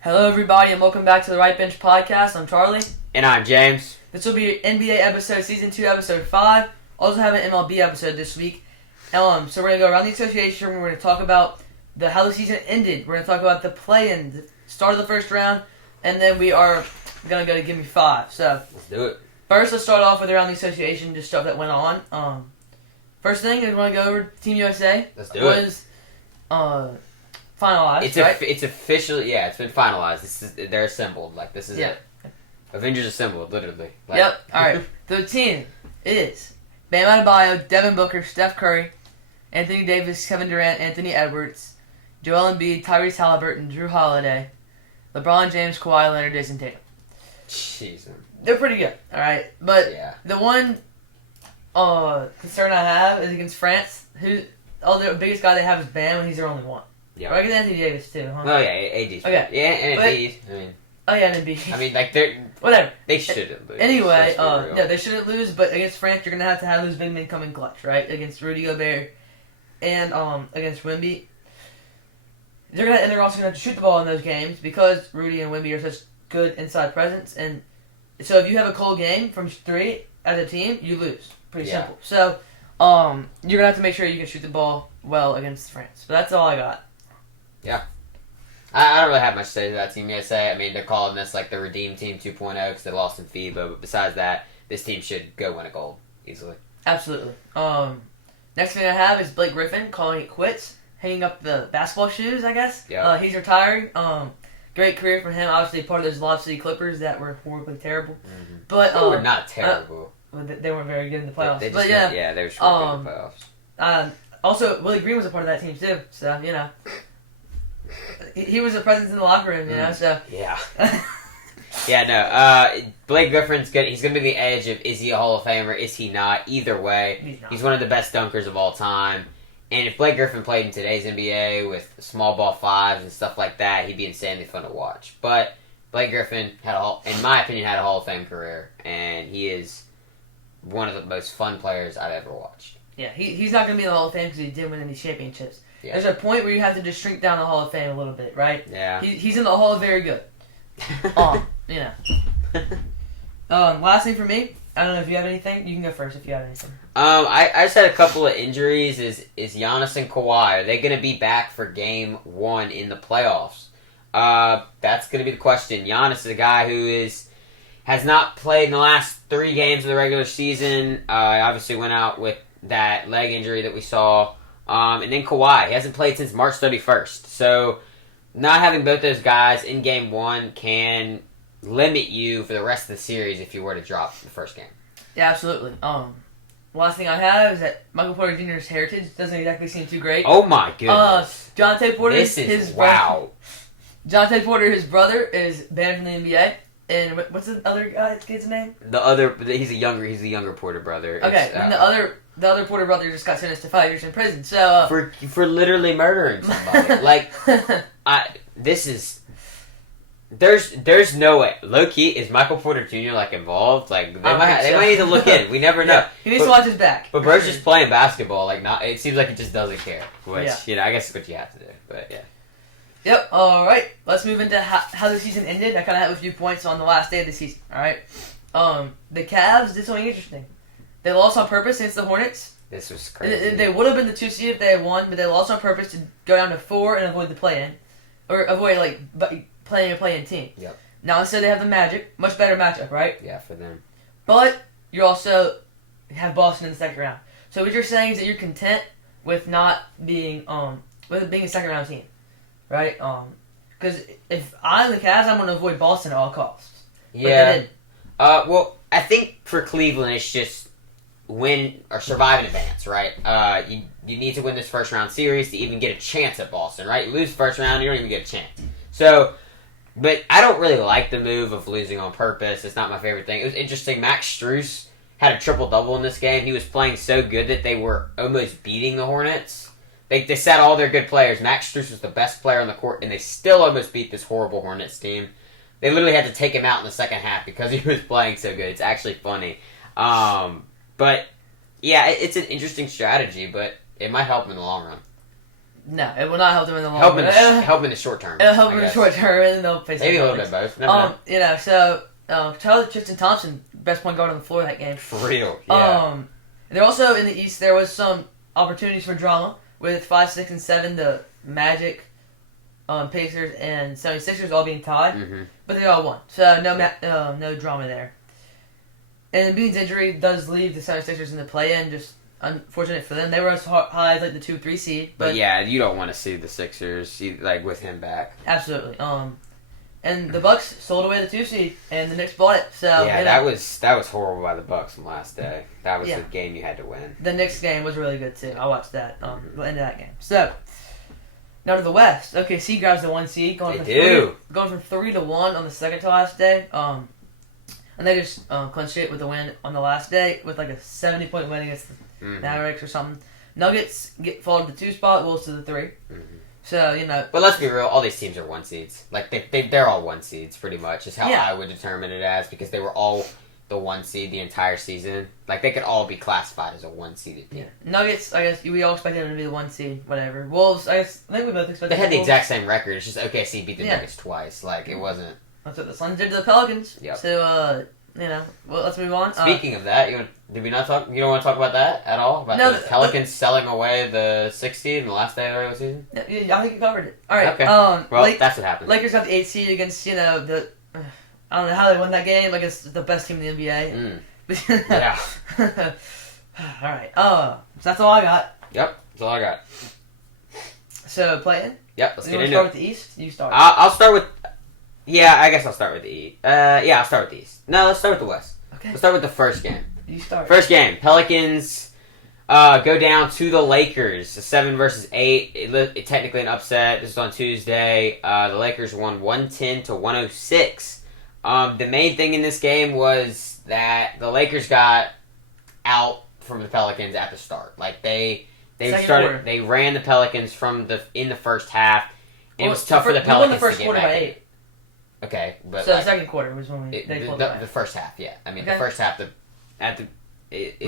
Hello, everybody, and welcome back to the Right Bench Podcast. I'm Charlie. And I'm James. This will be NBA episode, Season 2, Episode 5. Also have an MLB episode this week. So we're going to go around the association. We're going to talk about how the season ended. We're going to talk about the play-in, the start of the first round, and then we are going to go to Gimme 5. So Let's do it. first, let's start off with around the association, just stuff that went on. First thing is we're going to go over Team USA. Let's do it. Finalized, right? It's officially, it's been finalized. They're assembled. This is it. Avengers assembled, literally. Yep. All right. The team is Bam Adebayo, Devin Booker, Steph Curry, Anthony Davis, Kevin Durant, Anthony Edwards, Joel Embiid, Tyrese Halliburton, Drew Holiday, LeBron James, Kawhi Leonard, Jason Tatum. Jeez. They're pretty good. All right. But the one concern I have is against France. The biggest guy they have is Bam, and he's their only one. Yeah. Or I guess Anthony Davis too, huh? Oh yeah, AD's. Okay. Yeah, and Embiid. And Embiid. I mean, they're whatever. They shouldn't lose. Anyway, they shouldn't lose. But against France, you're gonna have those big men come in clutch, right? Against Rudy Gobert and against Wemby, they're also gonna have to shoot the ball in those games because Rudy and Wemby are such good inside presence. And so if you have a cold game from three as a team, you lose. Pretty simple. So you're gonna have to make sure you can shoot the ball well against France. But that's all I got. Yeah. I don't really have much to say to that Team USA. I mean, they're calling this the Redeem Team 2.0 because they lost in FIBA. But besides that, this team should go win a gold easily. Absolutely. Next thing I have is Blake Griffin calling it quits, hanging up the basketball shoes, I guess. Yeah. He's retiring. Great career for him. Obviously, part of those Lob City Clippers that were horribly terrible. Mm-hmm. But they were not terrible. They weren't very good in the playoffs. They were really good in the playoffs. Also, Willie Green was a part of that team too. So he was a presence in the locker room. So yeah. Blake Griffin's good. He's going to be the edge of, is he a Hall of Famer? Is he not? Either way, he's one of the best dunkers of all time. And if Blake Griffin played in today's NBA with small ball fives and stuff like that, he'd be insanely fun to watch. But Blake Griffin in my opinion, had a Hall of Fame career, and he is one of the most fun players I've ever watched. Yeah, he's not going to be in the Hall of Fame because he didn't win any championships. Yeah. There's a point where you have to just shrink down the Hall of Fame a little bit, right? Yeah. He's in the Hall of Very Good. Last thing for me, I don't know if you have anything. You can go first if you have anything. I just had a couple of injuries. Is Giannis and Kawhi, are they going to be back for Game 1 in the playoffs? That's going to be the question. Giannis is a guy who has not played in the last 3 games of the regular season. Obviously went out with that leg injury that we saw. And then Kawhi, he hasn't played since March 31st. So not having both those guys in Game 1 can limit you for the rest of the series if you were to drop the first game. Yeah, absolutely. Last thing I have is that Michael Porter Jr.'s heritage doesn't exactly seem too great. Oh my goodness. Jonte Porter, wow. Jonte Porter, his brother, is banned from the NBA. And what's the other kid's name? He's a younger Porter brother. Okay, and the other Porter brother just got sentenced to 5 years in prison. So for literally murdering somebody. There's no way. Low key, is Michael Porter Jr. involved? They might need to look in. We never know. He needs to watch his back. But bro's just playing basketball. It seems like he just doesn't care. Which I guess is what you have to do. But yeah. Yep, alright. Let's move into how the season ended. I kind of have a few points on the last day of the season, alright? The Cavs did something interesting. They lost on purpose against the Hornets. This was crazy. They would have been the 2 seed if they had won, but they lost on purpose to go down to 4 and avoid the play-in. Or avoid, playing a play-in team. Yep. Now instead they have the Magic. Much better matchup, right? Yeah, for them. But you also have Boston in the second round. So what you're saying is that you're content with not being, with it being a second-round team. Right? Because if I'm the Cavs, I'm going to avoid Boston at all costs. Yeah. Well, I think for Cleveland, it's just win or survive in advance, right? You need to win this first round series to even get a chance at Boston, right? You lose first round, you don't even get a chance. So, but I don't really like the move of losing on purpose. It's not my favorite thing. It was interesting. Max Strus had a triple-double in this game. He was playing so good that they were almost beating the Hornets. They sat all their good players. Max Strus was the best player on the court, and they still almost beat this horrible Hornets team. They literally had to take him out in the second half because he was playing so good. It's actually funny. But yeah, it's an interesting strategy, but it might help him in the long run. No, it will not help them in the long Help run. him in the short term. It'll help them in the short term, and they'll face maybe a little bit both. Never know. You know, so Tristan Thompson, best point guard on the floor that game. For real, yeah. There also in the East there was some opportunities for drama with 5, 6, and 7. The Magic, Pacers, and 76ers all being tied, but they all won. So no drama there. And Embiid's injury does leave the 76ers in the play-in. Just unfortunate for them. They were as high as like the 2-3 seed. But yeah, you don't want to see the Sixers like with him back. Absolutely. And the Bucks sold away the 2 seed, and the Knicks bought it. So yeah, that was horrible by the Bucks on last day. That was the game you had to win. The Knicks game was really good too. I watched that. The end of that game. So now to the West. OKC grabs the 1 seed, going from 3 to 1 on the second to last day. And they just clinched it with a win on the last day with like a 70-point win against the Mavericks or something. Nuggets fall to the 2 spot, Wolves to the 3. So, you know. But let's be real, all these teams are 1 seeds. Like, they're all 1 seeds, pretty much, is how I would determine it as, because they were all the 1 seed the entire season. Like, they could all be classified as a 1-seeded team. Yeah. Nuggets, I guess, we all expected them to be the 1 seed, whatever. Wolves, I think we both expected They had the Wolves. exact same record, it's just OKC beat the Nuggets twice. Like, it wasn't... That's what the Suns did to the Pelicans. Yep. So, you know, well, let's move on. Speaking of that, you don't want to talk about that at all? About the Pelicans selling away the 6th seed in the last day of the regular season? Yeah, I think you covered it. All right. Okay. Well, that's what happened. Lakers got the 8th seed against, you know, I don't know how they won that game against the best team in the NBA. Yeah. All right. So that's all I got. Yep, that's all I got. So, play-in? Yep, let's get into it. You want to start with the East? You start. I'll start with... Yeah, I guess I'll start with the East. I'll start with the East. No, let's start with the West. Okay. Let's start with the first game. You start. First game, Pelicans go down to the Lakers. 7 versus 8. It technically an upset. This was on Tuesday. The Lakers won 110 to 106. The main thing in this game was that the Lakers got out from the Pelicans at the start. Like they ran the Pelicans in the first half. It was tough for the Pelicans won the first to get quarter back by in. 8. Okay, but so the second quarter was when they pulled it. The first half, yeah. I mean, the first half. We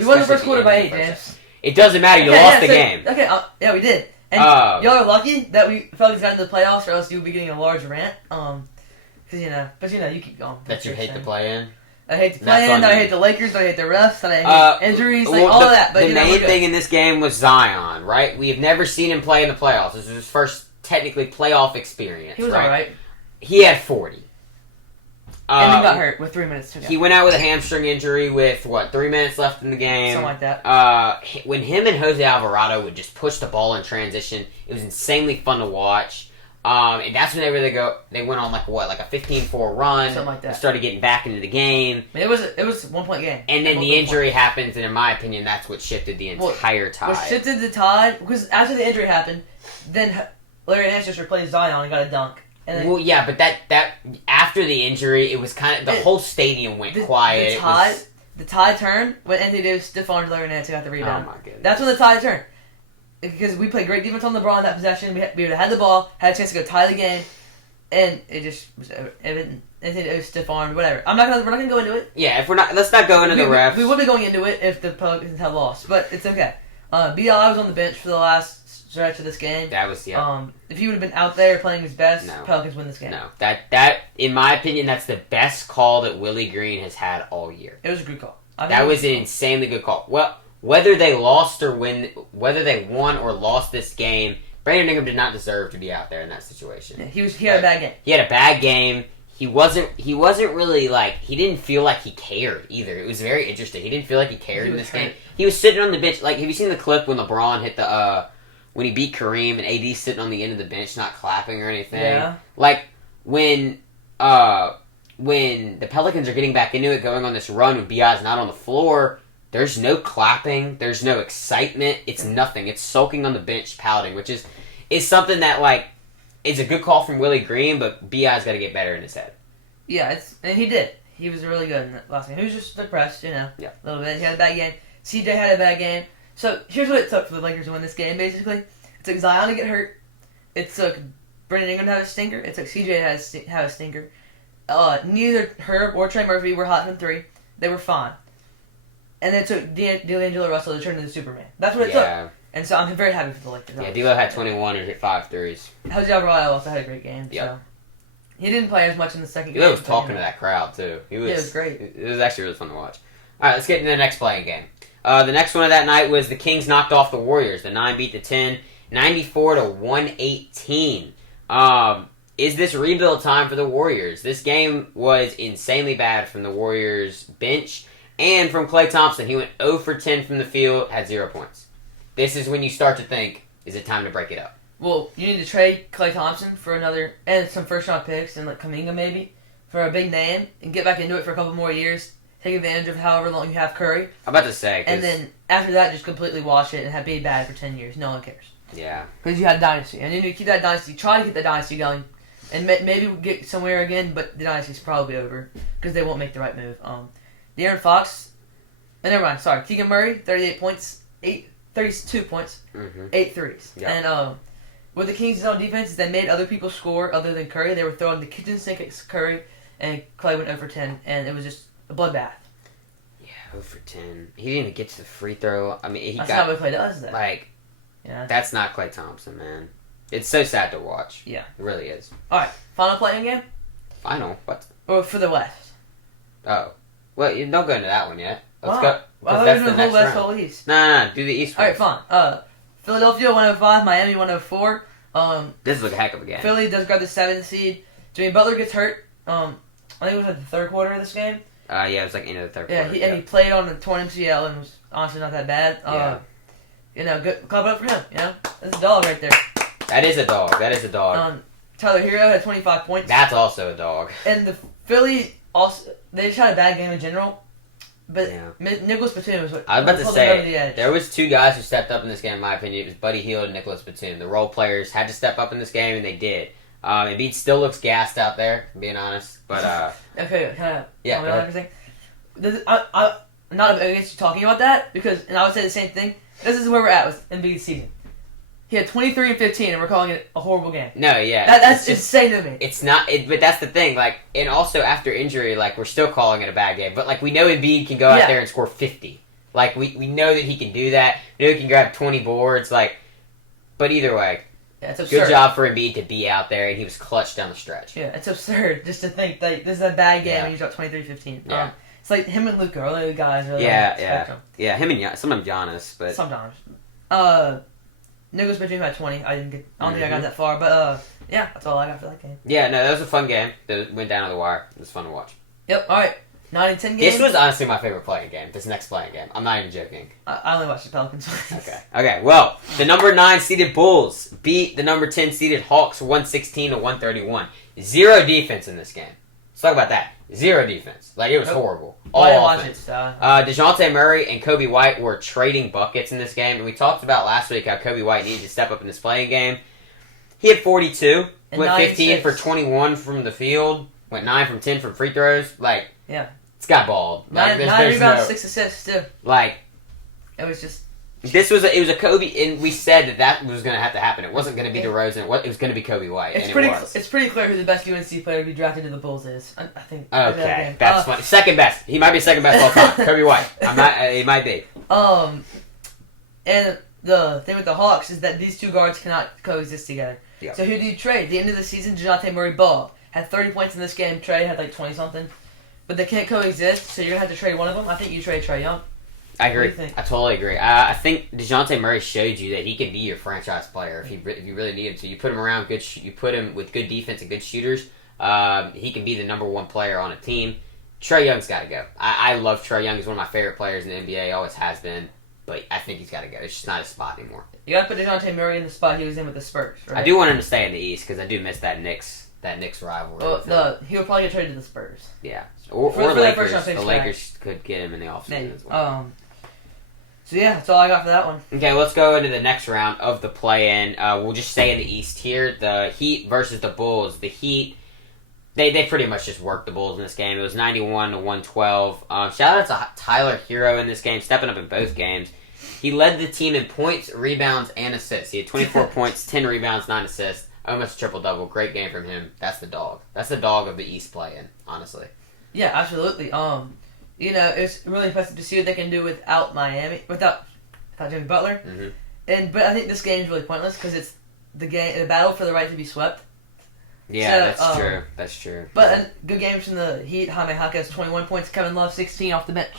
won the first quarter by 8, James. It doesn't matter. You lost the game. Okay, yeah, we did. And y'all are lucky that we Pelicans got into the playoffs, or else you would be getting a large rant. Because you keep going. That you hate to play in. I hate the play-in. I hate the Lakers. I hate the refs. And I hate injuries. All of that. But the main thing in this game was Zion, right? We have never seen him play in the playoffs. This is his first technically playoff experience. He was alright. He had 40. And then got hurt with 3 minutes to go. He went out with a hamstring injury with, 3 minutes left in the game? Something like that. When him and Jose Alvarado would just push the ball in transition, it was insanely fun to watch. And that's when they went on like a 15-4 run. Something like that. Started getting back into the game. I mean, it was a 1-point game. And then the injury happens, and in my opinion, that's what shifted the entire tide. What shifted the tide, because after the injury happened, then Larry Nance just replaced Zion and got a dunk. Well, yeah, but that after the injury, it was kind of the whole stadium went quiet. The tide turned when Anthony Davis stiff-armed Larry Nance and got the rebound. Oh my goodness! That's when the tide turned, because we played great defense on LeBron that possession. We would have had the ball, had a chance to go tie the game, and it just was evident. Anthony Davis stiff-armed, whatever. We're not gonna go into it. Yeah, let's not go into the refs. We would be going into it if the Pelicans had lost, but it's okay. B.I. was on the bench for the last stretch of this game. That was if he would have been out there playing his best, Pelicans win this game. No, that in my opinion, that's the best call that Willie Green has had all year. It was a good call. That was an insanely good call. Well, whether they won or lost this game, Brandon Ingram did not deserve to be out there in that situation. Yeah, he had a bad game. He had a bad game. He wasn't really he didn't feel like he cared either. It was very interesting. He didn't feel like he cared in this game. He was sitting on the bench. Like, have you seen the clip when LeBron hit when he beat Kareem and AD sitting on the end of the bench not clapping or anything? Yeah. Like, when the Pelicans are getting back into it, going on this run when B.I.'s not on the floor, there's no clapping, there's no excitement, it's nothing. It's sulking on the bench, pouting, which is something that, it's a good call from Willie Green, but B.I.'s got to get better in his head. Yeah, and he did. He was really good in that last game. He was just depressed, a little bit. He had a bad game. CJ had a bad game. So, here's what it took for the Lakers to win this game, basically. It took Zion to get hurt. It took Brandon Ingram to have a stinker. It took CJ to have a stinker. Neither Herb or Trey Murphy were hot from 3. They were fine. and then it took D'Angelo Russell to turn into Superman. That's what it took. And so I'm very happy for the Lakers. Yeah, D'Lo had 21 and hit 5 threes. Jose Alvarado also had a great game. Yep. So he didn't play as much in the second game. D'Lo was talking to that crowd, too. It was great. It was actually really fun to watch. All right, let's get into the next playing game. The next one of that night was the Kings knocked off the Warriors. The 9 beat the 10, 94-118. Is this rebuild time for the Warriors? This game was insanely bad from the Warriors bench and from Klay Thompson. He went 0 for 10 from the field, had 0 points. This is when you start to think, is it time to break it up? Well, you need to trade Klay Thompson for another, and some first-round picks, and like Kuminga maybe, for a big name, and get back into it for a couple more years. Take advantage of however long you have Curry. I'm about to say. And then after that, just completely wash it and have be bad for 10 years. No one cares. Yeah. Because you had a dynasty. And you need to keep that dynasty, try to get the dynasty going. And maybe we'll get somewhere again, but the dynasty's probably over. Because they won't make the right move. De'Aaron Fox, never mind, sorry. Keegan Murray, 38 points, 32 points, 8 threes. Yep. And what the Kings' on defense is they made other people score other than Curry. They were throwing the kitchen sink at Curry, and Klay went 0 for 10, and it was just a bloodbath. Yeah, 0 for 10. He didn't even get to the free throw. I mean, That's not what Klay does, though. Like, yeah. That's not Klay Thompson, man. It's so sad to watch. Yeah. It really is. Alright, final playing game? Final? What? Or for the West? Oh. Well, you don't go into that one yet. Let's Why? go. Well, That's the the next West, round. whole East. No, do the East Alright, fine. Philadelphia 105, Miami 104. This is a heck of a game. Philly does grab the 7th seed. Jimmy Butler gets hurt. I think it was like the third quarter of this game. Yeah, it was like into the third Yeah, quarter. and he played on the torn MCL and was honestly not that bad. You know, good clap up for him. You know, that's a dog right there. That is a dog. Tyler Hero had 25 points. That's also a dog. And the Philly also, they just had a bad game in general. But Yeah. Nicholas Batum was what I was about to pulled them over the say, edge. there was 2 guys who stepped up in this game, in my opinion. It was Buddy Hield and Nicholas Batum. The role players had to step up in this game, and they did. Embiid still looks gassed out there, being honest. But, Okay, kind of. Yeah, go ahead. Everything. I'm not against you talking about that, because, and I would say the same thing. This is where we're at with Embiid's season. He had 23 and 15, and we're calling it a horrible game. no, yeah. That's insane to me. It's not, but that's the thing, like, and also after injury, like, we're still calling it a bad game, but, like, we know Embiid can go out there and score 50. Like, we know that he can do that. We know he can grab 20 boards, like, but either way, Yeah, it's absurd. good job for Embiid to be out there, and he was clutch down the stretch. Yeah, it's absurd just to think that this is a bad game Yeah. and you dropped 23-15. Yeah. It's like him and Luka are the guys. Are Yeah, him and sometimes Giannis, but sometimes. Nicholas Batum had 20. I don't think I got that far, but yeah, that's all I got for that game. yeah, no, that was a fun game. That went down to the wire. It was fun to watch. Yep. All right. 9 and 10 game. This was honestly my favorite playing game. This next playing game. I'm not even joking. I only watched the Pelicans. Okay. Well, the number 9 seeded Bulls beat the number 10 seeded Hawks 116-131. 0 defense in this game. Let's talk about that. 0 defense. Like, it was horrible. All I didn't watch offense. it. DeJounte Murray and Kobe White were trading buckets in this game, and we talked about last week how Kobe White needed to step up in this playing game. He had 42, And went 15 for 9-6. 21 from the field, went 9 from 10 from free throws. Like, Yeah. it's got balled. Like, 9 rebounds, no, 6 assists too. like, It was just. it was a Kobe, and we said that was going to have to happen. It wasn't going to be DeRozan. It was going to be Kobe White, It's and pretty. it was. It's pretty clear who the best UNC player to be drafted to the Bulls is. I think. Okay, that's funny. Second best. He might be second best all time. Kobe White. He might be. And the thing with the Hawks is that these two guards cannot coexist together. Yeah. So who do you trade? At the end of the season, DeJounte Murray balled. Had 30 points in this game. Trey had like 20-something. But they can't coexist, so you're going to have to trade one of them. I think you trade Trae Young. I agree. What do you think? I totally agree. I think DeJounte Murray showed you that he could be your franchise player if you really need him to. You put him around good. You put him with good defense and good shooters. He can be the number 1 player on a team. Trae Young's got to go. I love Trae Young. He's one of my favorite players in the NBA. Always has been. But I think he's got to go. It's just not his spot anymore. You got to put DeJounte Murray in the spot he was in with the Spurs, right? I do want him to stay in the East because I do miss that Knicks rivalry. Well, he'll probably get traded to the Spurs. Yeah. Or For that Lakers. first round pick The back. Lakers could get him in the offseason Maybe. as well. So yeah, that's all I got for that one. Okay, let's go into the next round of the play-in. We'll just stay in the East here. The Heat versus the Bulls. The Heat, they pretty much just worked the Bulls in this game. It was 91-112. Shout out to Tyler Hero in this game, stepping up in both games. He led the team in points, rebounds, and assists. He had 24 points, 10 rebounds, 9 assists. Almost a triple-double. Great game from him. That's the dog. That's the dog of the East play-in, honestly. Yeah, absolutely. it's really impressive to see what they can do without Miami, without Jimmy Butler. Mm-hmm. But I think this game is really pointless because it's the battle for the right to be swept. Yeah, so, that's true. That's true. But good games from the Heat. Jaime Jaquez 21 points. Kevin Love 16 off the bench.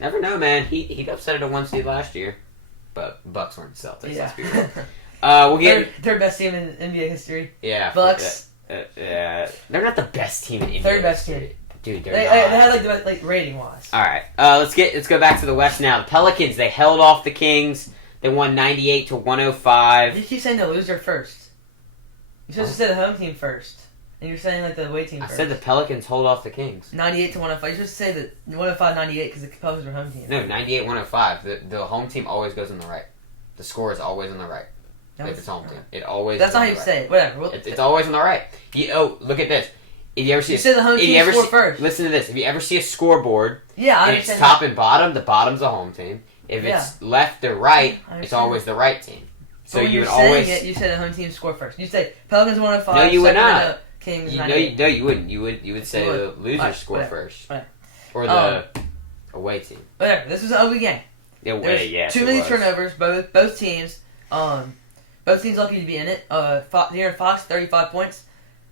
Never know, man. He upset a 1 seed last year, but Bucks weren't Celtics. Yeah. Let's be real. We'll get third best team in NBA history. Yeah, Bucks. They're not the best team in NBA. Third best team. Dude, they had the best, rating wise. All right, let's go back to the West now. The Pelicans, they held off the Kings. They won 98-105. You keep saying the loser first. You're supposed to say the home team first. And you're saying the away team first. I said the Pelicans hold off the Kings. 98-105. You're supposed to say that 105-98 because the Pelicans were home team. No, 98-105. The home team always goes on the right. The score is always on the right. If it's home team. It always That's not how you say it. Whatever. It's always on the right. Look at this. If you ever see said the home team score first. Listen to this. If you ever see a scoreboard, yeah, and it's top and bottom, the bottom's the home team. If it's left or right, it's always the right team. So you would always. You said the home team score first. You say Pelicans 105. No, you would not. Kings. No, you wouldn't. You would say the losers score first, or the away team. Whatever. This was an ugly game. Too many turnovers. Both teams. Both teams lucky to be in it. De'Aaron Fox 35 points,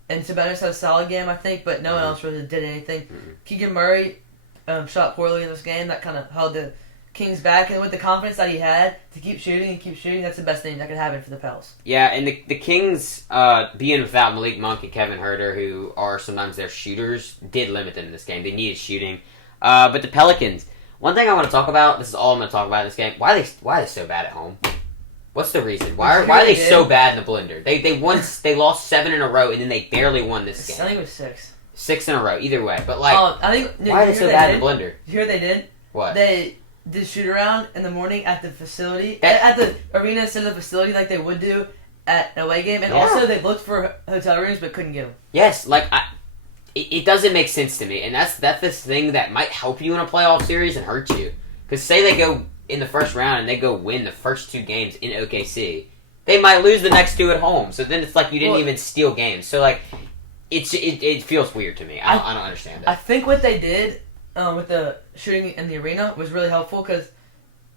and Sabonis had a solid game, I think, but no one else really did anything. Keegan Murray shot poorly in this game. That kind of held the Kings back, and with the confidence that he had to keep shooting, that's the best thing that could happen for the Pels. Yeah, and the Kings, being without Malik Monk and Kevin Huerter, who are sometimes their shooters, did limit them in this game. They needed shooting. But the Pelicans, one thing I want to talk about, this is all I'm going to talk about in this game, why are they so bad at home? What's the reason? Why are they so bad in the blender? They lost 7 in a row, and then they barely won this game. I think it was 6. 6 in a row, either way. But, why are they so bad in the blender? You hear what they did? What? They did shoot around in the morning at the facility, at the arena instead of the facility like they would do at an away game. And also they looked for hotel rooms but couldn't get them. Yes, it doesn't make sense to me. And that's this thing that might help you in a playoff series and hurt you. Because say they go in the first round and they go win the first 2 games in OKC, they might lose the next 2 at home. So then it's like you didn't even steal games. So it feels weird to me. I don't understand it. I think what they did with the shooting in the arena was really helpful because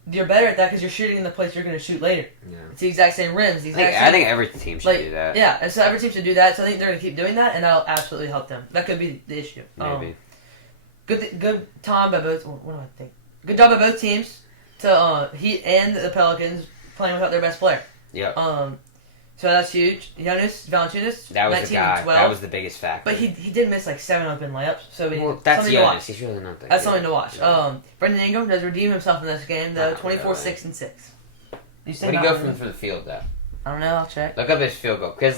you're better at that because you're shooting in the place you're going to shoot later. Yeah. It's the exact same rims. I think every team should do that. Yeah, and so every team should do that. So I think they're going to keep doing that, and that'll absolutely help them. That could be the issue. Maybe. Good time by both. What do I think? Good job by both teams to Heat and the Pelicans playing without their best player. Yeah. So that's huge. Giannis Valanciunas, that was 19 the guy. 12. That was the biggest factor. But he did miss 7 open layups. So that's something to watch. He's really not that That's good. something to watch. Yeah. Brendan Ingram does redeem himself in this game though. 24, 6, and 6. What do you go for the field though? I don't know. I'll check. Look up his field goal because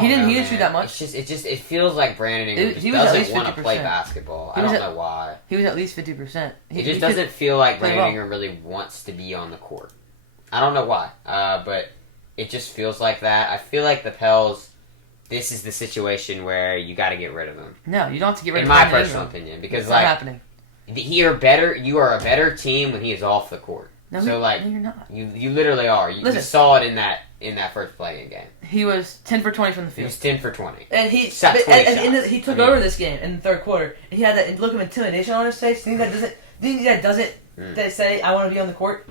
he didn't shoot that much. It feels like Brandon Ingram just doesn't want to play basketball. I don't know why. He was at least 50%. It just doesn't feel like Brandon Ingram really wants to be on the court. I don't know why, but it just feels like that. I feel like the Pels, this is the situation where you got to get rid of him. No, you don't have to get rid of him. In my Brandon personal Ingram. opinion, because it's not happening. You are a better team when he is off the court. No, so no, you're not. You literally are. You saw it in that first playing game. He was 10 for 20 from the field. He was 10 for 20. And he took over this game in the third quarter. And he had that look of intimidation on his face. Think that doesn't they say I want to be on the court?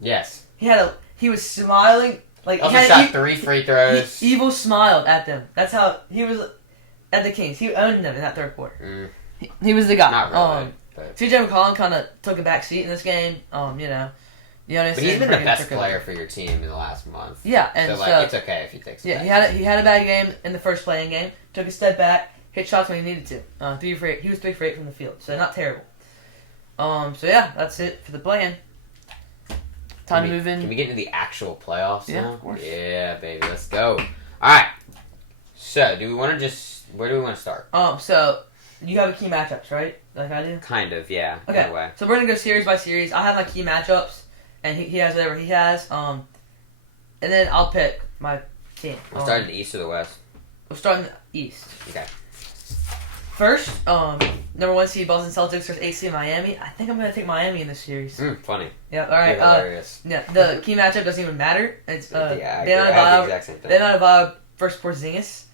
Yes. He was smiling shot 3 free throws. Evil smiled at them. That's how he was at the Kings. He owned them in that third quarter. He was the guy. Not really. CJ McCollum kind of took a back seat in this game. But he's been the best player for your team in the last month. Yeah, and so it's okay if he takes. Yeah, he had a bad game in the first playing game. Took a step back, hit shots when he needed to. 3 for 8. He was 3 for 8 from the field, so not terrible. So yeah, that's it for the play-in. Time to move in. Can we get into the actual playoffs now? Of course. Yeah, baby, let's go. All right. So, where do we want to start? So you have a key matchups, right? Like I do. Kind of, yeah. Okay. In a way. So we're gonna go series by series. I have my key matchups, and he has whatever he has. And then I'll pick my team. We'll start in the East or the West. We'll start in the East. Okay. First, number 1 seed Boston Celtics versus 8 seed Miami. I think I'm gonna take Miami in this series. Funny. Yeah. All right. Hilarious. Yeah. The key matchup doesn't even matter. It's I have the exact same thing. Ben Adebayo versus Porzingis.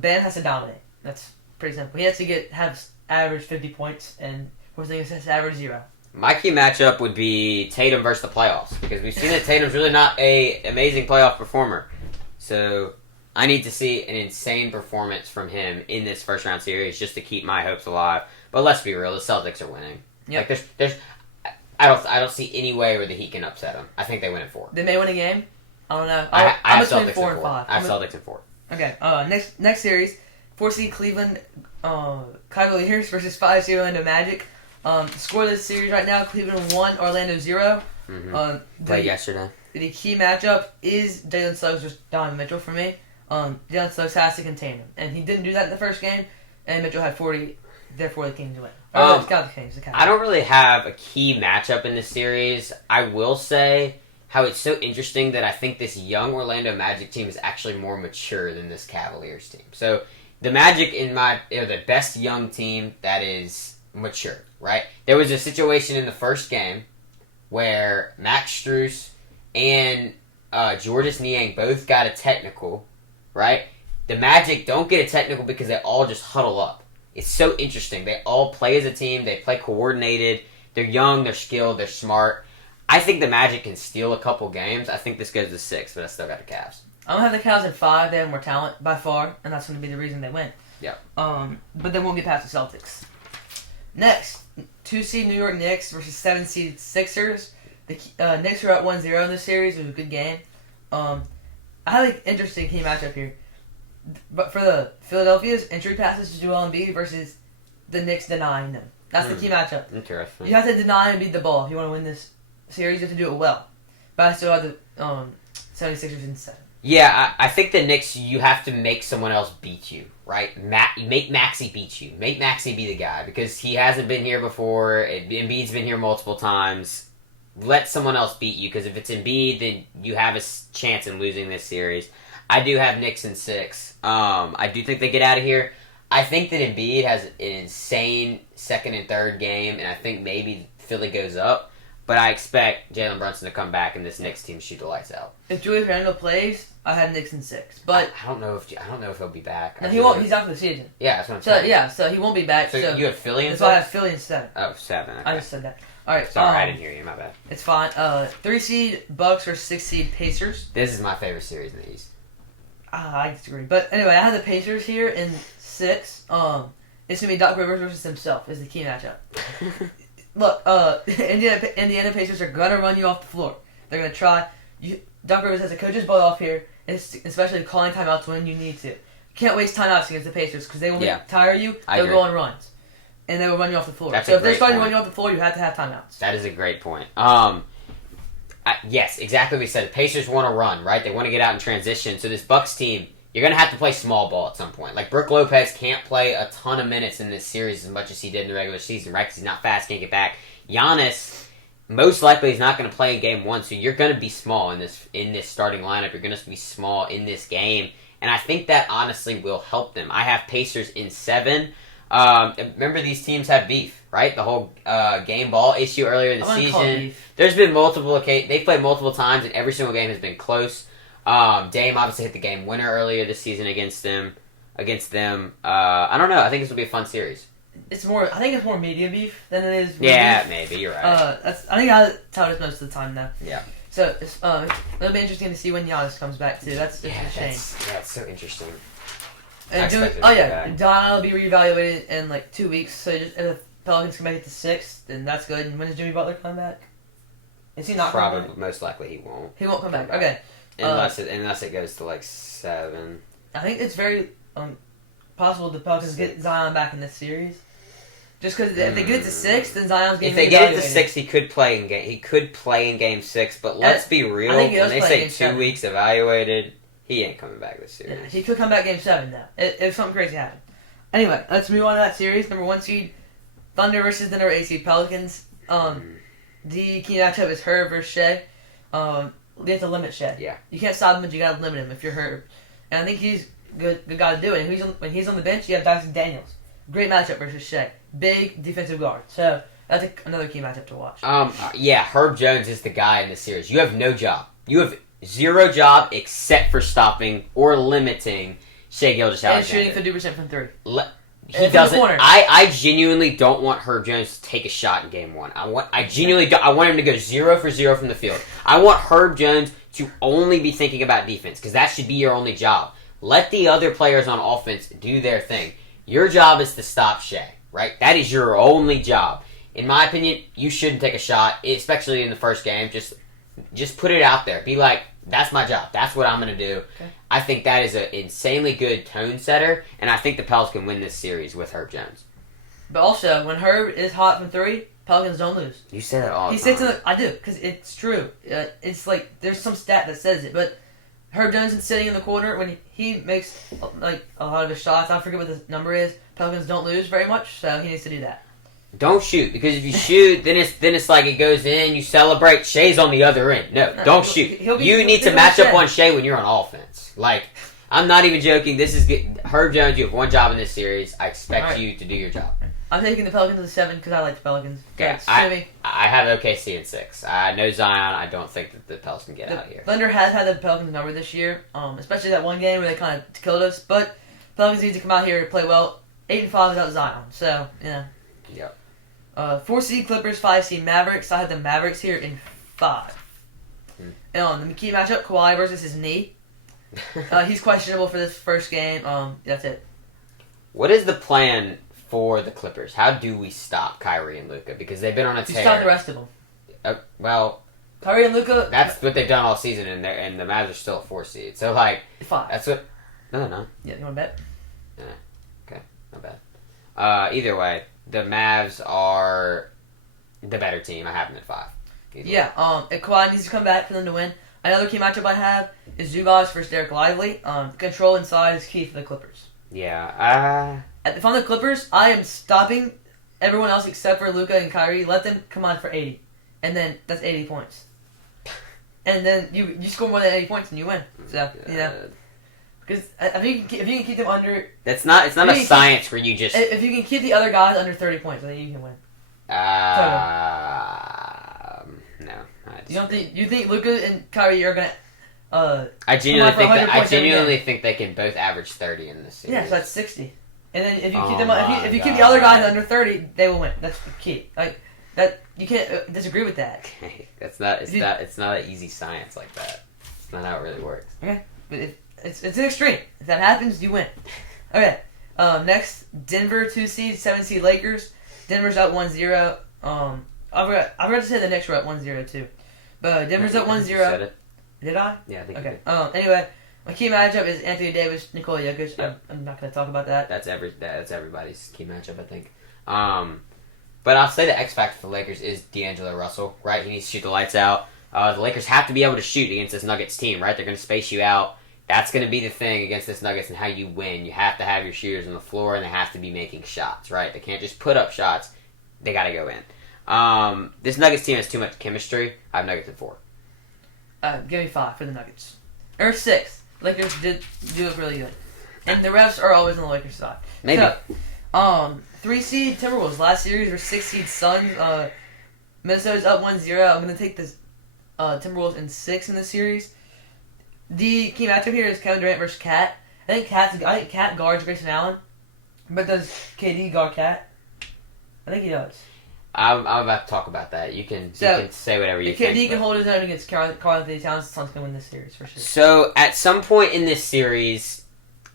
Ben has to dominate. That's pretty simple. He has to have average 50 points, and Forcing assist average 0. My key matchup would be Tatum versus the playoffs because we've seen that Tatum's really not a amazing playoff performer. So I need to see an insane performance from him in this first round series just to keep my hopes alive. But let's be real, the Celtics are winning. Yep. Like there's I don't see any way where the Heat can upset them. I think they win in 4. They may win a game. I don't know. I I'm have between Celtics 4 in and 4. 5. I have Celtics in 4. Okay. Next series, 4 seed Cleveland Cavaliers versus 5 seed Orlando Magic. The score of this series right now: Cleveland 1, Orlando 0. Played yesterday. The key matchup is Jalen Suggs versus Donovan Mitchell for me. Jalen Suggs has to contain him, and he didn't do that in the first game. And Mitchell had 40, therefore the Kings win. The Kings. I don't really have a key matchup in this series. I will say how it's so interesting that I think this young Orlando Magic team is actually more mature than this Cavaliers team. So the Magic are the best young team that is mature, right? There was a situation in the first game where Max Strus and Georges Niang both got a technical, right? The Magic don't get a technical because they all just huddle up. It's so interesting. They all play as a team. They play coordinated. They're young. They're skilled. They're smart. I think the Magic can steal a couple games. I think this goes to 6, but I still got the Cavs. I'm going to have the Cavs in 5. They have more talent by far, and that's going to be the reason they win. Yeah. But they won't get past the Celtics. Next, 2 seed New York Knicks versus 7 seed Sixers. The Knicks are up 1-0 in this series. It was a good game. I have an interesting key matchup here. But for the Philadelphia's entry passes to Joel Embiid versus the Knicks denying them. That's the key matchup. Interesting. You have to deny and beat the ball if you want to win this series. You have to do it well. But I still have the 76ers in 7. Yeah, I think the Knicks, you have to make someone else beat you, right? Make Maxey beat you. Make Maxey be the guy because he hasn't been here before. Embiid's been here multiple times. Let someone else beat you because if it's Embiid, then you have a chance in losing this series. I do have Knicks in 6. I do think they get out of here. I think that Embiid has an insane second and third game, and I think maybe Philly goes up. But I expect Jalen Brunson to come back and this Knicks team shoot the lights out. If Julius Randle plays, I had Knicks in 6. But I don't know if he'll be back. No, he won't. He's out for the season. Yeah, that's what I'm saying. Yeah, so he won't be back. So you have Philly in 6? That's why I have Philly in 7. Oh, 7. Okay. I just said that. All right. Sorry, I didn't hear you. My bad. It's fine. 3 seed Bucks versus 6 seed Pacers. This is my favorite series in the East. I disagree. But anyway, I have the Pacers here in 6. It's going to be Doc Rivers versus himself is the key matchup. Look, Indiana Pacers are going to run you off the floor. They're going to try. Doc Rivers has a coach's butt off here, especially calling timeouts when you need to. You can't waste timeouts against the Pacers because they will tire you. They'll go on runs. And they will run you off the floor. So if they're starting to run you off the floor, you have to have timeouts. That is a great point. Yes, exactly what we said. The Pacers want to run, right? They want to get out in transition. So this Bucks team, you're going to have to play small ball at some point. Like, Brook Lopez can't play a ton of minutes in this series as much as he did in the regular season, right? Because he's not fast, can't get back. Giannis, most likely, is not going to play in Game 1, so you're going to be small in this starting lineup. You're going to be small in this game. And I think that, honestly, will help them. I have Pacers in 7. Remember, these teams have beef, right? The whole game ball issue earlier this season. There's been multiple occasions. They've played multiple times, and every single game has been close. Dame obviously hit the game winner earlier this season against them. I don't know. I think this will be a fun series. I think it's more media beef than it is. Yeah, beef. maybe you're right. I think that's how it is most of the time, though. Yeah. So it'll be interesting to see when Giannis comes back too. That's a shame. That's so interesting. And Don will be reevaluated in like 2 weeks. So if the Pelicans can make it to 6, then that's good. And when does Jimmy Butler come back? Is he not? Probably, most likely he won't. He won't come back. Okay. Unless it goes to like 7. I think it's very possible the Pelicans get Zion back in this series. Just because if they get it to 6, then Zion's getting. If they get it to 6, he could play in game. He could play in Game 6. But let's be real. When they say 2 weeks evaluated, he ain't coming back this series. Yeah, he could come back Game 7 now if something crazy happened. Anyway, let's move on to that series. Number 1 seed Thunder versus the number 8 seed Pelicans. The key matchup is Herb versus Shea. You have to limit Shea. Yeah. You can't stop him, but you gotta limit him if you're Herb. And I think he's good guy to do it. And when he's on the bench, you have Dyson Daniels. Great matchup versus Shea. Big defensive guard. So that's another key matchup to watch. Yeah, Herb Jones is the guy in this series. You have no job. You have zero job except for stopping or limiting Shea Gilgeous-Alexander. And shooting 50% from 3. He doesn't. I genuinely don't want Herb Jones to take a shot in game one. I genuinely don't. I want him to go 0 for 0 from the field. I want Herb Jones to only be thinking about defense because that should be your only job. Let the other players on offense do their thing. Your job is to stop Shea, right? That is your only job. In my opinion, you shouldn't take a shot, especially in the first game. Just put it out there. Be like, that's my job. That's what I'm going to do. Okay. I think that is an insanely good tone setter, and I think the Pels can win this series with Herb Jones. But also, when Herb is hot from 3, Pelicans don't lose. You say that all the time. Sits in the, I do, because it's true. It's like, there's some stat that says it, but Herb Jones is sitting in the corner when he makes like a lot of his shots. I forget what the number is. Pelicans don't lose very much, so he needs to do that. Don't shoot, because if you shoot, then it's like it goes in, you celebrate, Shea's on the other end. No, don't shoot. You need to match up on Shea when you're on offense. Like, I'm not even joking. This is good. Herb Jones, you have one job in this series. I expect you to do your job. I'm taking the Pelicans in 7 because I like the Pelicans. Yeah, I have OKC in 6. No Zion. I don't think that the Pelicans can get out here. Thunder has had the Pelicans number this year, especially that one game where they kind of killed us. But Pelicans need to come out here and play well. 8-5 without Zion. So, yeah. Yep. 4 seed Clippers, 5 seed Mavericks. I have the Mavericks here in 5. The key matchup: Kawhi versus his knee. He's questionable for this first game. That's it. What is the plan for the Clippers? How do we stop Kyrie and Luka? Because they've been on a tear. You stop the rest of them. Well, Kyrie and Luka. That's what they've done all season, and the Mavs are still a 4 seed. So 5. That's what. No. Yeah, you want to bet? Yeah. Okay, not bad. Either way, the Mavs are the better team. I have them at 5. Yeah. If Kawhi needs to come back for them to win. Another key matchup I have is Zubac versus Derek Lively. Control inside is key for the Clippers. Yeah. If I'm the Clippers, I am stopping everyone else except for Luka and Kyrie. Let them come on for 80. And then that's 80 points. And then you score more than 80 points and you win. So, Because if you can keep them under... It's not a science where you just... If you can keep the other guys under 30 points, then you can win. No. You think Luka and Kyrie are going to... I genuinely think they can both average 30 in this series. Yeah, so that's 60. And then if you keep them, if you keep the other guys under 30, they will win. That's the key. Like that, you can't disagree with that. Okay, it's not an easy science like that. It's not how it really works. Okay, but it's an extreme. If that happens, you win. Okay. Next, Denver 2 seed, 7 seed Lakers. Denver's up 1-0. I forgot to say the Knicks were up 1-0 too. But Denver's up 1-0. Said it. Did I? Yeah, I think okay. you did. Anyway, my key matchup is Anthony Davis, Nikola Jokic. Yep. I'm not going to talk about that. That's everybody's key matchup, I think. But I'll say the X factor for the Lakers is D'Angelo Russell, right? He needs to shoot the lights out. The Lakers have to be able to shoot against this Nuggets team, right? They're going to space you out. That's going to be the thing against this Nuggets and how you win. You have to have your shooters on the floor, and they have to be making shots, right? They can't just put up shots. They got to go in. This Nuggets team has too much chemistry. I have Nuggets at 4. Give me 5 for the Nuggets. Or 6. Lakers did look really good. And the refs are always on the Lakers side. Maybe. So, 3 seed Timberwolves. Last series were 6 seed Suns. Minnesota's up 1-0. I'm going to take the Timberwolves in 6 in the series. The key matchup here is Kevin Durant versus Cat. I think Cat guards Grayson Allen. But does KD guard Cat? I think he does. I'm about to talk about that. You can say whatever you think. If KD can hold his own against Karl Anthony Towns, the Suns can win this series for sure. So, at some point in this series,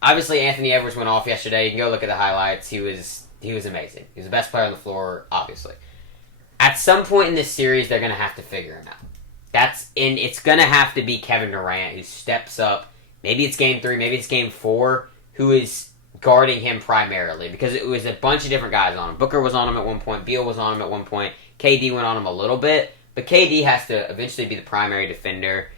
obviously Anthony Edwards went off yesterday. You can go look at the highlights. He was amazing. He was the best player on the floor, obviously. At some point in this series, they're going to have to figure him out. It's going to have to be Kevin Durant who steps up. Maybe it's Game 3, maybe it's Game 4, who is guarding him primarily, because it was a bunch of different guys on him. Booker was on him at one point, Beal was on him at one point, KD went on him a little bit, but KD has to eventually be the primary defender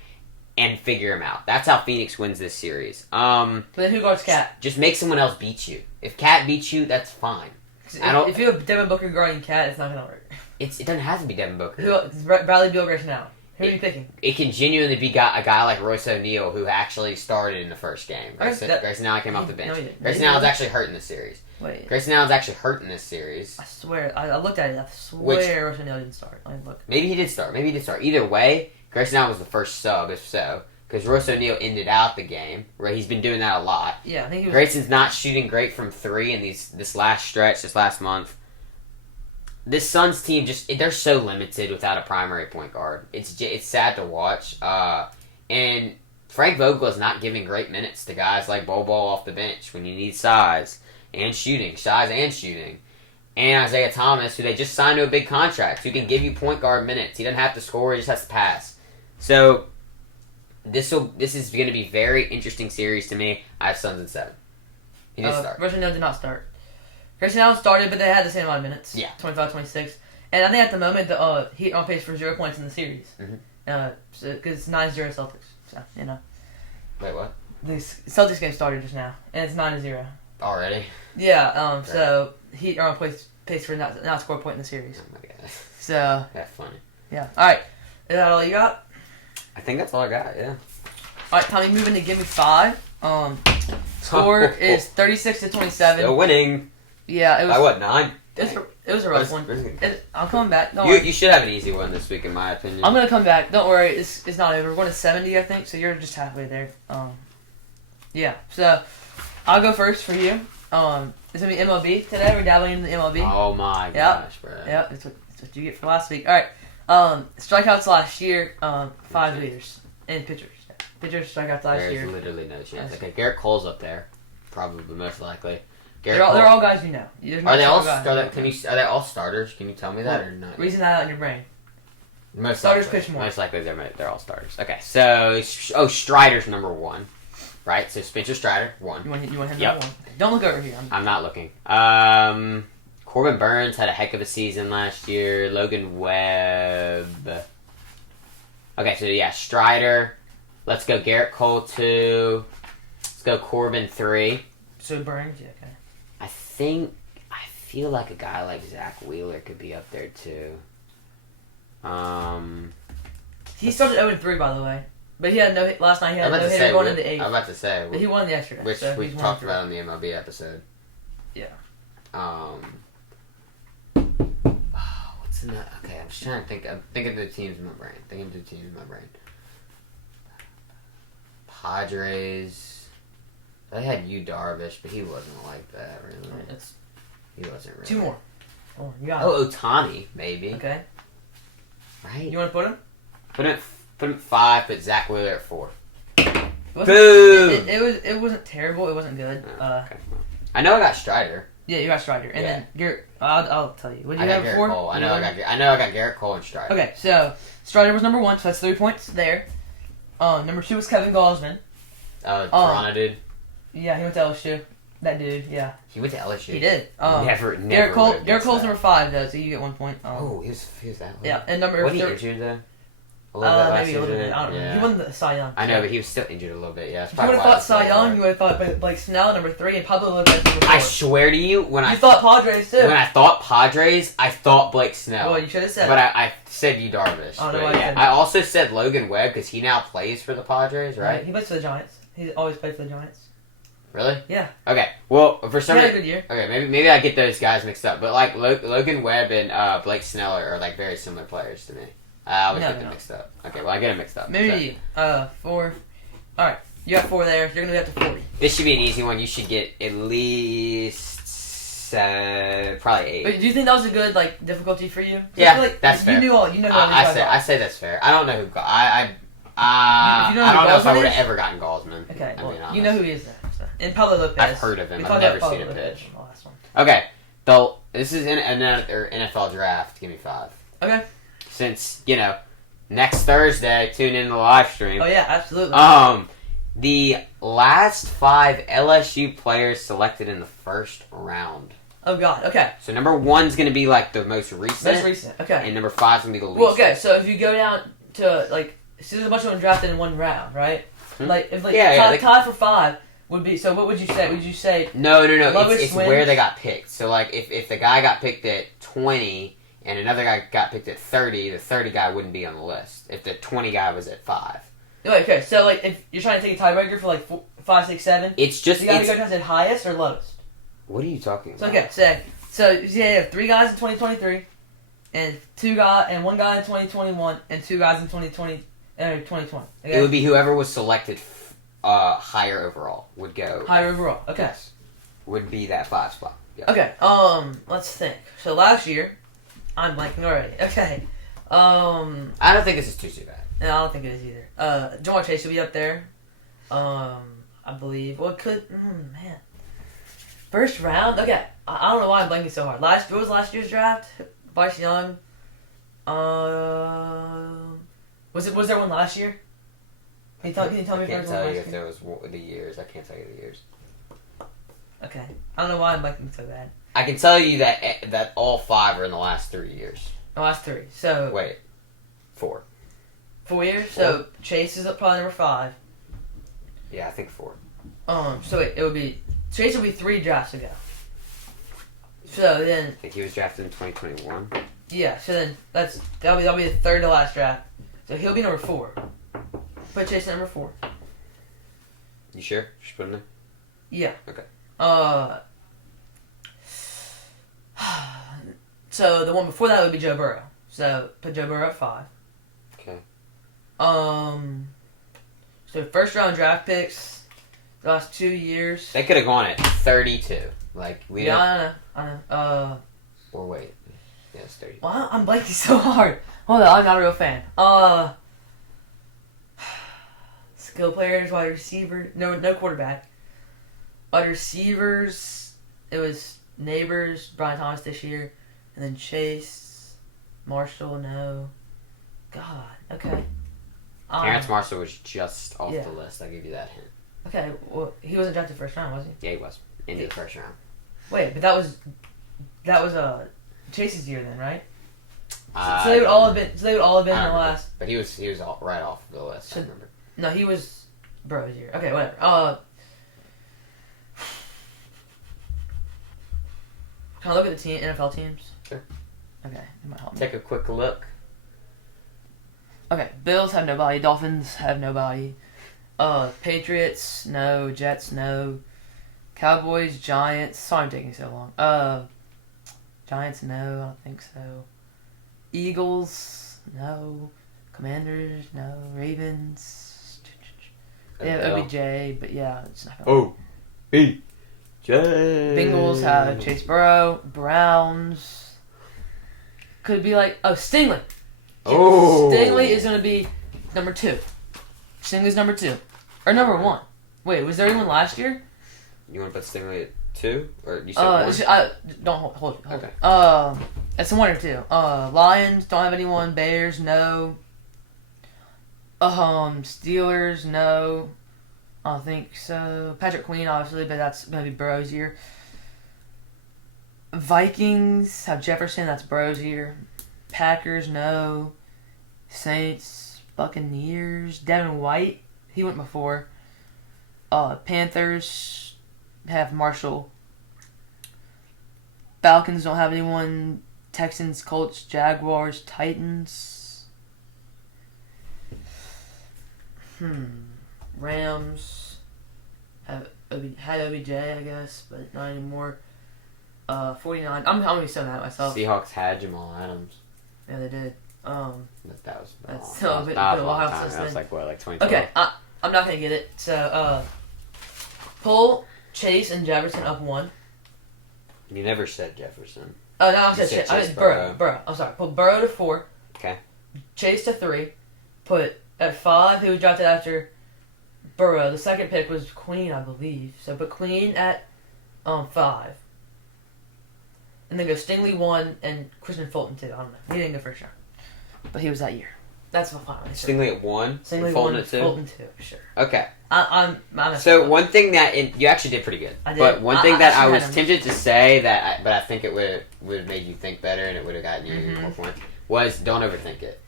and figure him out. That's how Phoenix wins this series. But then who guards Cat? Just make someone else beat you. If Cat beats you, that's fine. If you have Devin Booker guarding Cat, it's not going to work. It doesn't have to be Devin Booker. Bradley Beal, Grayson Allen. Who are you picking? It can genuinely be a guy like Royce O'Neal, who actually started in the first game. Grayson Allen came off the bench. Grayson Allen's actually hurt in this series. Wait. Grayson Allen's actually hurt in this series. I swear. I looked at it. I swear Royce O'Neal didn't start. Maybe he did start. Either way, Grayson Allen was the first sub, if so. because Royce O'Neal ended out the game. Right, he's been doing that a lot. Yeah, I think he was. Grayson's not shooting great from 3 in this last stretch, this last month. This Suns team they're so limited without a primary point guard. It's sad to watch. And Frank Vogel is not giving great minutes to guys like Bol Bol off the bench when you need size and shooting. And Isaiah Thomas, who they just signed to a big contract, who can give you point guard minutes. He doesn't have to score, he just has to pass. So this is going to be a very interesting series to me. I have Suns in 7. He didn't start. Royce O'Neal did not start. Grayson Allen started, but they had the same amount of minutes. Yeah. 25-26. And I think at the moment, the Heat are on pace for 0 points in the series. Mm-hmm. Because it's 9-0 Celtics. So, you know. Wait, what? The Celtics game started just now, and it's 9-0. Already? Yeah, Right. So Heat are on pace for not score a point in the series. Oh my god. So. That's funny. Yeah. Alright. Is that all you got? I think that's all I got, yeah. Alright, Tommy, moving to Gimme 5. Score is 36-27. Still winning. Yeah, it was. By what, 9? It was a rough one. I'm coming back. Don't You worry. should have an easy one this week, in my opinion. I'm gonna come back. Don't worry. It's not over. We're going to 70, I think. So you're just halfway there. Yeah. So I'll go first for you. It's gonna be MLB today. We're dabbling in the MLB. Oh my gosh, bro. Yeah. That's what you get for last week. All right. Strikeouts last year. 5 leaders and pitchers. Pitchers strikeouts last There's year. literally no chance. Yes. Okay, Garrett Cole's up there, probably most likely. They're all guys you know. Are they all starters? Can you tell me that or not? Reason that out in your brain. Most Starters likely. pitch more. Most likely they're all starters. Okay, so Strider's number 1, right? So Spencer Strider 1. You want him Yep. number 1? Don't look over here. I'm not looking. Corbin Burns had a heck of a season last year. Logan Webb. Okay, so yeah, Strider. Let's go Garrett Cole 2. Let's go Corbin 3. So Burns, yeah, okay. I feel like a guy like Zach Wheeler could be up there too. He started 0-3, by the way. But he had last night. He had no hitter going into 8th. I'm about to say. But he won yesterday. Which so we talked about on the MLB episode. Yeah. What's in that? Okay, I'm just trying to think. I'm thinking of the teams in my brain. Padres. They had Yu Darvish, but he wasn't like that, really. Right, He wasn't really. 2 more. Oh, you got it. Ohtani, maybe. Okay. Right? You want to put him? Put him 5, put Zach Wheeler at 4. Boom! It wasn't terrible. It wasn't good. Okay. I know I got Strider. Yeah, you got Strider. And then Garrett, I'll tell you. What did I you got have Garrett before? Cole. I know I got Garrett Cole and Strider. Okay, so Strider was number 1, so that's 3 points there. Number 2 was Kevin Gausman. Toronto dude. Yeah, he went to LSU. That dude, yeah. He went to LSU. He did. Never. Garrett Cole's number 5, though, so you get 1 point. He was that low. Yeah, and number What he 3. injured though? Maybe a little bit. I don't know. He won the Cy Young. I know, but he was still injured a little bit. Yeah. If you would have thought Cy Young, you would have thought Blake Snell number 3 and Pablo Lopez number 4. I swear to you, you thought Padres too. When I thought Padres, I thought Blake Snell. Well, you should have said. But I said Yu Darvish. I don't know but why yeah. I said I also said Logan Webb because he now plays for the Padres, right? He plays for the Giants. He's always played for the Giants. Really? Yeah. Okay. Well, for some He had a reason, good year. okay, maybe I get those guys mixed up, but like Logan Webb and Blake Snell are like very similar players to me. I always get them mixed up. Okay, well I get them mixed up. Maybe 4. All right, you got 4 there. You're gonna be up to 40. This should be an easy one. You should get at least probably 8. But do you think that was a good difficulty for you? Yeah, I feel like that's fair. You knew all these guys. I say that's fair. I don't know who. I If you know I who don't know if I Gausman would have is? ever gotten Gausman. Okay, I well, mean, you know who he is then. So. And Pablo Lopez. I've heard of him. We I've talked never about seen a Pablo Lopez pitch. in the last one. Okay, this is in another NFL draft. Give me 5. Okay. Since next Thursday, tune in to the live stream. Oh yeah, absolutely. The last 5 LSU players selected in the first round. Oh god. Okay. So number 1's gonna be like the most recent. Most recent. Okay. And number 5's gonna be the least. Well, okay. So if you go down to so there's a bunch of them drafted in one round, right? If tie for 5 would be. So what would you say? Would you say? No. Lowest It's wins? where they got picked. So like if the guy got picked at 20 and another guy got picked at 30, the 30 guy wouldn't be on the list. If the 20 guy was at 5. Okay. So if you're trying to take a tiebreaker for 4, 5, 6, 7, It's just the guy who goes at highest or lowest. What are you talking about? So okay. So you have 3 guys in 2023, and 1 guy in 2021, and 2 guys in 2022. 2020. Okay? It would be whoever was selected higher overall would go. Higher overall. Okay. Yes. Would be that 5 spot. Yep. Okay. Let's think. So last year, I'm blanking already. Okay. I don't think this is too bad. No, I don't think it is either. Jamar Chase will be up there. I believe. Well, it could. Man. First round. Okay. I don't know why I'm blanking so hard. What was last year's draft? Bryce Young. Was there one last year? Can you tell me if I there can't was tell one you last if year? there was the years. I can't tell you the years. Okay. I don't know why I'm blanking so bad. I can tell you that all 5 are in the last 3 years. The last 3. So. Wait. 4. 4 years? 4. So Chase is probably number 5. Yeah, I think 4. So wait, it would be Chase will be 3 drafts ago. So then, I think he was drafted in 2021. yeah. So then that'll be the third to last draft. So he'll be number 4. Put Chase at number 4. You sure? Just put him there. Yeah. Okay. So the one before that would be Joe Burrow. So put Joe Burrow at 5. Okay. So first round draft picks the last 2 years. They could have gone at 32. Like we. Yeah, I know. Or wait. Yeah, it's 30. Well, I'm blanking so hard. Hold on, I'm not a real fan. Skill players, wide receiver, no quarterback. Wide receivers, it was Neighbors, Brian Thomas this year, and then Chase, Marshall, no. God, okay. Terrence Marshall was just off yeah. the list. I'll give you that hint. Okay, well, he wasn't drafted first round, was he? Yeah, he was. In the first round. Wait, but that was Chase's year then, right? So they would all have been. So they would all have been in the last. But he was all right off the list. I remember. No, he was Burrow's year. Okay, whatever. Can I look at the NFL teams? Sure. Okay, it might help me. Take a quick look. Okay, Bills have nobody. Dolphins have nobody. Patriots, no. Jets, no. Cowboys, Giants. Sorry I'm taking so long. Giants, no. I don't think so. Eagles, no. Commanders, no. Ravens. They have OBJ, but yeah, it's not gonna OBJ. Bengals have Chase Burrow. Browns could be like Stingley. Stingley is gonna be number 2. Stingley's number 2 or number 1. Wait, was there anyone last year? You want to put Stingley at 2 or you said 1? Don't hold. Okay. It's 1 or 2. Lions don't have anyone. Bears no. Steelers no. I don't think so. Patrick Queen obviously, but that's gonna be Burrow's year. Vikings have Jefferson. That's Burrow's year. Packers no. Saints, Buccaneers, Devin White. He went before. Panthers have Marshall. Falcons don't have anyone. Texans, Colts, Jaguars, Titans. Rams had OBJ, I guess, but not anymore. 49. I'm gonna be so mad at myself. Seahawks had Jamal Adams. Yeah, they did. That was That's long. so bit That was a a long while time. since That was then. like what, like 2012? Okay, I'm not gonna get it. So, pull Chase and Jefferson up 1. You never said Jefferson. Oh no, I You said said Chase Burrow. I'm sorry. Put Burrow to 4. Okay. Chase to 3. Put at 5. Who was drafted after Burrow? The second pick was Queen, I believe. So put Queen at 5. And then go Stingley 1 and Christian Fulton 2. I don't know. He didn't go first round, but he was that year. That's my final answer. Stingley at 1. Stingley Fulton 1, at 2. Fulton 2. Sure. Okay. I'm So one thing that you actually did pretty good. I did. But one thing that I actually was had him. tempted to say but I think it would have made you think better and it would have gotten you more points was don't overthink it.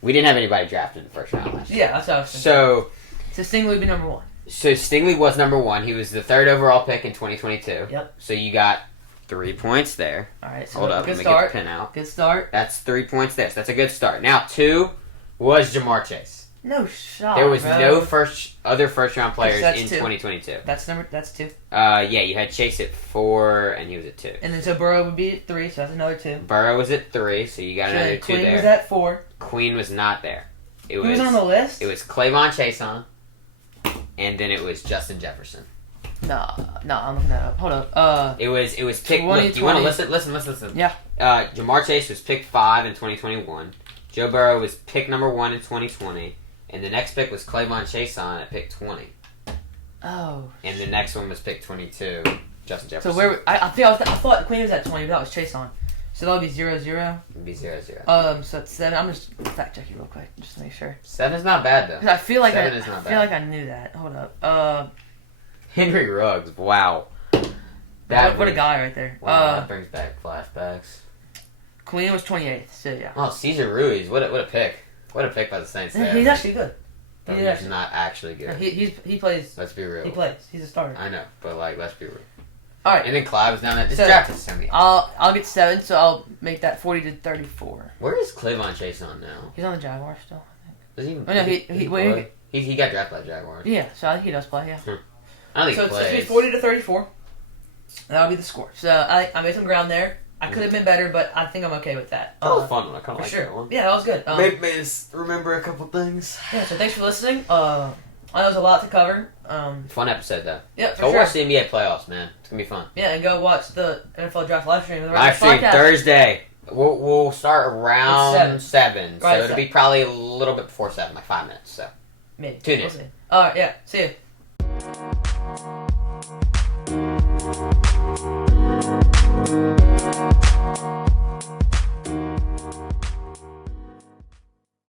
We didn't have anybody drafted in the first round last year. Yeah, that's what I was thinking. So Stingley would be number 1. So Stingley was number 1. He was the 3rd overall pick in 2022. Yep. So you got 3 points there. All right. So Hold up. good Let me start. get the pin out. Good start. That's 3 points there. So that's a good start. Now 2 was Jamar Chase. No shot. There was bro. no other first round players That's in 2. 2022. That's 2. Yeah, you had Chase at 4 and he was at 2. And then so Burrow would be at 3, so that's another 2. Burrow was at 3, so you got So another then 2 Queen there. was at 4. Queen was not there. It He was was on the list? It was Clavon Chason, and then it was Justin Jefferson. No, I'm looking that up. Hold up. It was picked. Look, do you want to listen? Yeah. Jamar Chase was picked 5 in 2021. Joe Burrow was pick number 1 in 2020, and the next pick was Clavon Chason at pick 20. Oh. And the next one was pick 22, Justin Jefferson. So where I thought Queen was at 20, but that was Chase on. So that'll be 0-0. It'd be 0-0. So it's 7. I'm just fact checking real quick just to make sure. 7's not bad though. 'Cause I feel like Seven is not bad. I knew that. Hold up. Henry Ruggs. Wow. What a guy right there. Wow, that brings back flashbacks. Queen was 28th. So yeah. Oh, Cesar Ruiz. What a pick. What a pick by the Saints there. He's actually good. No, he's not actually good. He plays. Let's be real. He plays. He's a starter. I know, but let's be real. All right. And then Clive was down there. This So, draft is semi. I'll get 7, so I'll make that 40-34. Where is Clavon Chase on now? He's on the Jaguars still. Does he even? Oh, no, he got drafted by Jaguars. Yeah, so I think he does play. Yeah. I don't think So he plays. it's 40-34. That'll be the score. So I made some ground there. I could have been better, but I think I'm okay with that. That was a fun one. I kind of For like sure. that one. Yeah, that was good. Made us remember a couple things. Yeah, so thanks for listening. I know there's a lot to cover. Fun episode though. Yeah, for Go sure. watch the NBA playoffs, man. It's gonna be fun. Yeah, and go watch the NFL Draft live stream. Live stream Thursday. We'll start around It's 7. So Right, it'll be probably a little bit before 7, like 5 minutes. So Maybe. tune in. We'll see. All right, yeah. See you.